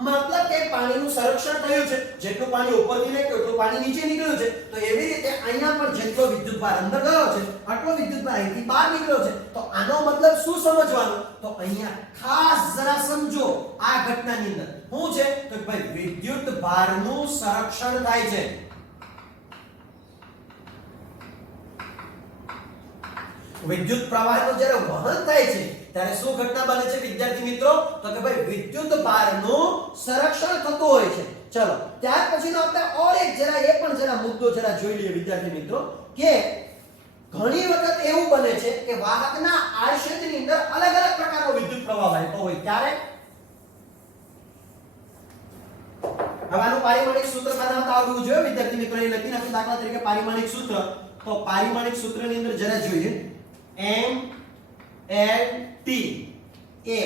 મતલબ કે પાણીનું સંરક્ષણ થયું છે. જેટલું પાણી ઉપરથી નાખ્યું એટલું પાણી નીચે નીકળ્યું છે. તો એવી રીતે અહીંયા પણ જેટલો વિદ્યુત ભાર અંદર ગયો છે આટલો વિદ્યુત ભાર અહીંથી બહાર નીકળ્યો છે. તો આનો મતલબ શું સમજવાનું? તો અહીંયા ખાસ જરા સમજો આ ઘટનાની અંદર શું છે? તો ભાઈ વિદ્યુત ભારનું સંરક્ષણ થાય છે. વિદ્યુત પ્રવાહનું જ્યારે વહન થાય છે ત્યારે શું ઘટના બને છે વિદ્યાર્થી મિત્રો? તો કે ભાઈ વિદ્યુત ભારનું સંરક્ષણ થતું હોય છે. ચલો, ત્યાર પછીનો આપણે ઓર એક જરા એ પણ જરા મુદ્દો જરા જોઈ લઈએ વિદ્યાર્થી મિત્રો કે ઘણી વખત એવું બને છે કે વાહકના આડ ક્ષેત્રની અંદર અલગ અલગ પ્રકારનો વિદ્યુત પ્રવાહ વહેતો હોય ત્યારે આનું પારિમાણિક સૂત્ર બનાવતા આવડવું જોઈએ વિદ્યાર્થી મિત્રો. એ લખી નાખ્યું દાખલા તરીકે પારિમાણિક સૂત્ર. તો પારિમાણિક સૂત્રની અંદર જરા જોઈએ m l t a.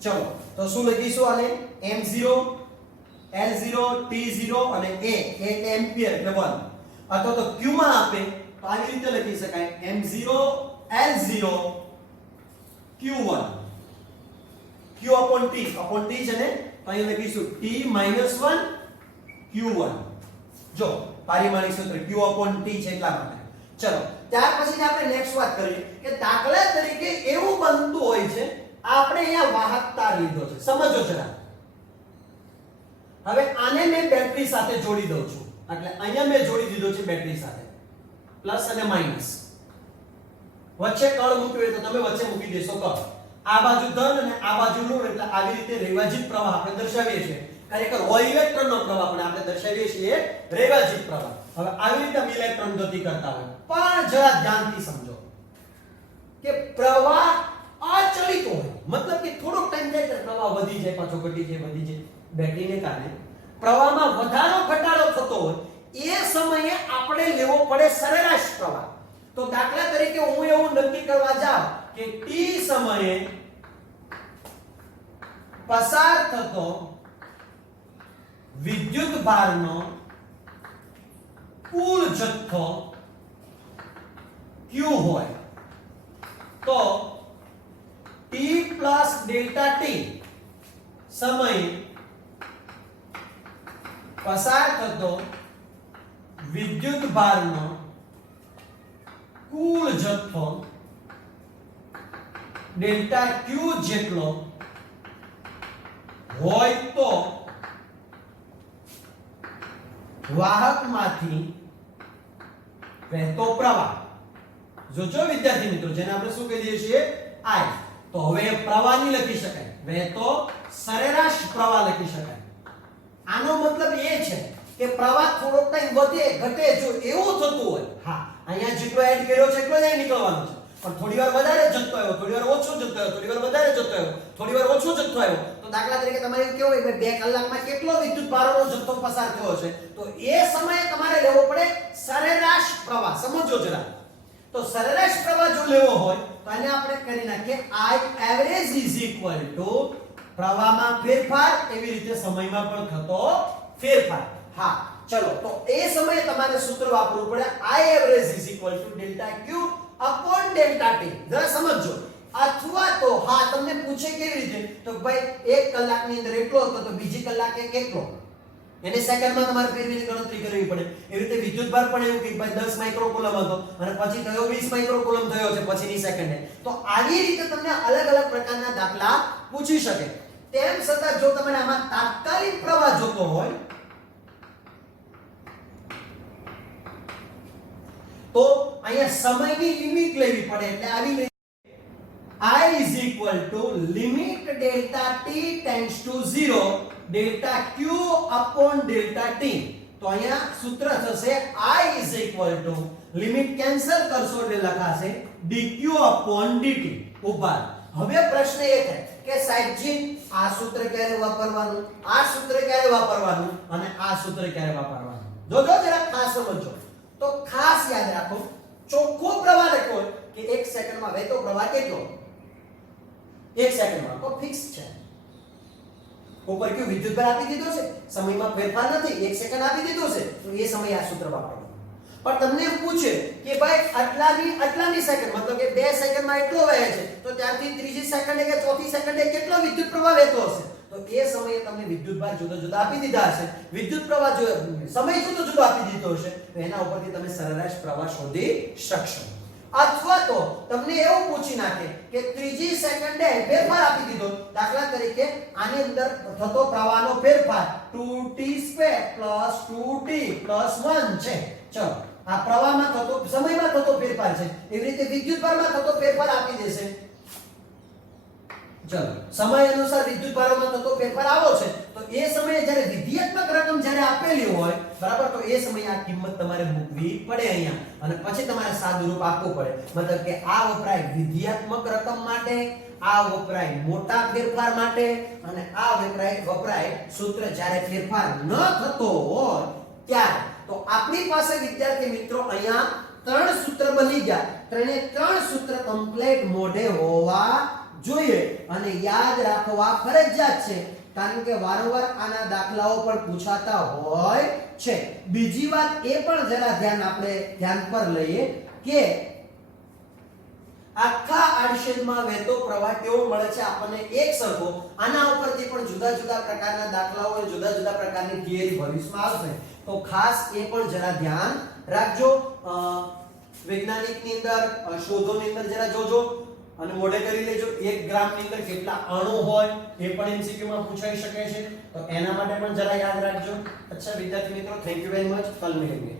ચલો તો શું લખીશું આને m0 l0 t0 અને a 8 એમ્પિયર એટલે 1. અથવા તો q માં આપે તો આવી રીતે લખી શકાય m0 l0 q1 q/t છે ને તો અહીં લખીશું t - 1 q1. જો પારિમાણિક સૂત્ર q/t છે એટલા માટે. ચલો ત્યાર પછી આપણે નેક્સ્ટ વાત કરીએ કે દાખલા તરીકે એવું બનતું હોય છે આપણે અહીંયા વાહક તાર લીધો છે. સમજો જરા. હવે આને મેં બેટરી સાથે જોડી દઉં છું. એટલે અહીંયા મેં જોડી દીધો છે બેટરી સાથે પ્લસ અને માઈનસ. વચ્ચે કળ મૂક્યો હોય તો તમે વચ્ચે મૂકી દેશો કળ. આ બાજુ ધન અને આ બાજુ ઋણ એટલે આવી રીતે રેવાજીત પ્રવાહ આપણે દર્શાવીએ છીએ. ખરેખર હોય ઇલેક્ટ્રોનનો પ્રવાહ પણ આપણે દર્શાવીએ છીએ રેવાજીત પ્રવાહ. હવે આવી રીતે ઇલેક્ટ્રોન ગતિ કરતા હોય પણ જરા ધ્યાનથી સમજો કે પ્રવાહ અચલિત હોય. મતલબ કે થોડો ટાઈમ જાય તો પ્રવાહ વધી જાય પાછો ઘટી જાય વધી જાય. બેટરીને કારણે પ્રવાહમાં વધારો ઘટાડો થતો હોય એ સમયે આપણે લેવો પડે સરેરાશ પ્રવાહ. તો દાખલા તરીકે હું એવું નક્કી કરવા જાઉં કે t સમયે પસાર થતો વિદ્યુત ભારનો કુલ જથ્થો q હોય તો t + ડેલ્ટા t સમયે પસાર થતો વિદ્યુત ભારનો કુલ જથ્થો ડેલ્ટા q જેટલો હોય તો વાહકમાંથી વહેતો પ્રવાહ. જો વિદ્યાર્થી મિત્રો જેને આપણે શું કહીએ છીએ I. તો હવે પ્રવાહની લખી શકાય વહેતો સરેરાશ પ્રવાહ લખી શકાય. આનો મતલબ એ છે કે પ્રવાહ થોડો ટાઈમ વધે ઘટે જો એવું થતું હોય હા અહીંયા જેટલો એડ કર્યો છે એટલો જ અહીં નીકળવાનો છે. પણ થોડીવાર વધારે જથ્થો આવ્યો થોડીવાર ઓછો જથ્થો આવ્યો થોડીવાર વધારે જથ્થો આવ્યો થોડીવાર ઓછો જથ્થો આવ્યો તો દાખલા તરીકે તમારે એવું કેવું હોય 2 કલાકમાં કેટલો વિદ્યુત ભારનો જથ્થો પસાર થયો છે તો એ સમયે તમારે લેવો પડે સરેરાશ પ્રવાહ. સમજો જરા. તો સરેરાશ પ્રવાહ જો લેવો હોય તો આને આપણે કરી નાખીએ I average પ્રવાહમાં ફેરફાર એવી રીતે સમયમાં પણ થતો ફેરફાર. હા ચલો તો એ સમયે તમારે સૂત્ર વાપરવું પડે I average delta q upon delta t. જરા સમજો. અથવા તો હા તમને પૂછે કેવી રીતે તો ભાઈ 1 કલાકની અંદર એટલો હતો તો બીજી કલાકે કેટલો એને સેકન્ડમાં તમારે ફેરવીને ગણતરી કરવી પડે. એવી રીતે વિદ્યુતભાર પણ એવું કે ભાઈ 10 માઇક્રોકુલમ હતો અને પછી થયો 20 માઇક્રોકુલમ થયો છે પછીની સેકન્ડે. તો આવી રીતે તમને અલગ અલગ પ્રકારના દાખલા પૂછી શકે. તેમ છતાં જો તમને આમાં તાત્કાલિક પ્રવાહ જોતો હોય તો અહીંયા સમયની લિમિટ લેવી પડે એટલે આવી I limit delta t tends to 0 delta q upon delta t. તો અહીંયા સૂત્ર થશે I લિમિટ કેન્સલ કરશો એટલે લખાશે dq upon dt. ઉપર હવે પ્રશ્ન એ થાય કે સાહેબજી આ સૂત્ર ક્યારે વાપરવાનું આ સૂત્ર ક્યારે વાપરવાનું અને આ સૂત્ર ક્યારે વાપરવાનું. જોજો જરા ખાસ સમજો. તો ખાસ યાદ રાખો ચોખ્ખો પ્રવાહ લખો કે 1 સેકન્ડમાં વહેતો પ્રવાહ કેટલો 1 સેકન્ડમાં તો ફિક્સ છે. ઉપર ક્યુ વિદ્યુતભાર આપી દીધો છે સમયમાં ફેરફાર નથી 1 સેકન્ડ આપી દીધો છે તો એ સમયે આ સૂત્ર વાપરવાનું. પણ તમને એમ પૂછે કે ભાઈ આટલાની સેકન્ડ મતલબ કે 2 સેકન્ડમાં એટલો વહે છે તો ત્યારથી ત્રીજી સેકન્ડે કે ચોથી સેકન્ડે કેટલો વિદ્યુત પ્રવાહ વહેતો હશે તો એ સમયે તમને વિદ્યુતભાર જુદા જુદા આપી દીધા હશે વિદ્યુત પ્રવાહ જો સમય જુદો જુદો આપી દીધો હશે તો એના ઉપરથી તમે સરેરાશ પ્રવાહ શોધી શકશો. અથવા તો તમને એવું પૂછી નાખે કે ત્રીજી સેકન્ડે ફેરફાર આપી દીધો દાખલા તરીકે આની અંદર થતો પ્રવાહનો ફેરફાર 2t² + 2t + 1 છે. ચલો આ પ્રવાહમાં થતો સમયમાં થતો ફેરફાર છે એવી રીતે વિદ્યુતભારમાં થતો ફેરફાર આપી દેશે ચલો સમય અનુસાર વિદ્યુત ભારોમાં થતો ફેરફાર આવો છે તો એ સમયે જ્યારે વિધેયાત્મક રકમ જ્યારે આપેલી હોય બરાબર તો એ સમયે આ કિંમત તમારે મૂકવી પડે અહીંયા અને પછી તમારે સાદુરૂપ આપવું પડે મતલબ કે આ વપરાય વિધેયાત્મક રકમ માટે આ વપરાય મોટા ફેરફાર માટે અને આ વપરાય સૂત્ર જ્યારે ફેરફાર ન થતો હોય ત્યારે તો આપણી પાસે વિદ્યાર્થી મિત્રો અહીંયા ત્રણ સૂત્ર બની ગયા ત્રણ સૂત્ર કમ્પ્લીટ મોઢે હોવા જોઈએ અને યાદ રાખવા ફરજિયાત છે કારણ કે વારંવાર આના દાખલાઓ પણ પૂછાતા હોય છે બીજી વાત એ પણ જરા ધ્યાન પર લઈએ કે આખા આડછેદમાં વહેતો પ્રવાહ કેવો મળે છે આપણને એક સરખો આના ઉપરથી પણ જુદા જુદા પ્રકારના દાખલાઓ અને જુદા જુદા પ્રકારની થિયરી ભવિષ્યમાં આવશે તો ખાસ એ પણ જરા ધ્યાન રાખજો વૈજ્ઞાનિકની અંદર શોધોની અંદર જરા જોજો અને મોઢે કરી લેજો 1 ગ્રામની અંદર કેટલા અણુ હોય એ પણ MCQ માં પૂછાઈ શકે છે તો એના માટે પણ જરા યાદ રાખજો અચ્છા વિદ્યાર્થી મિત્રો થેન્ક યુ વેરી મચ કલ मिलेंगे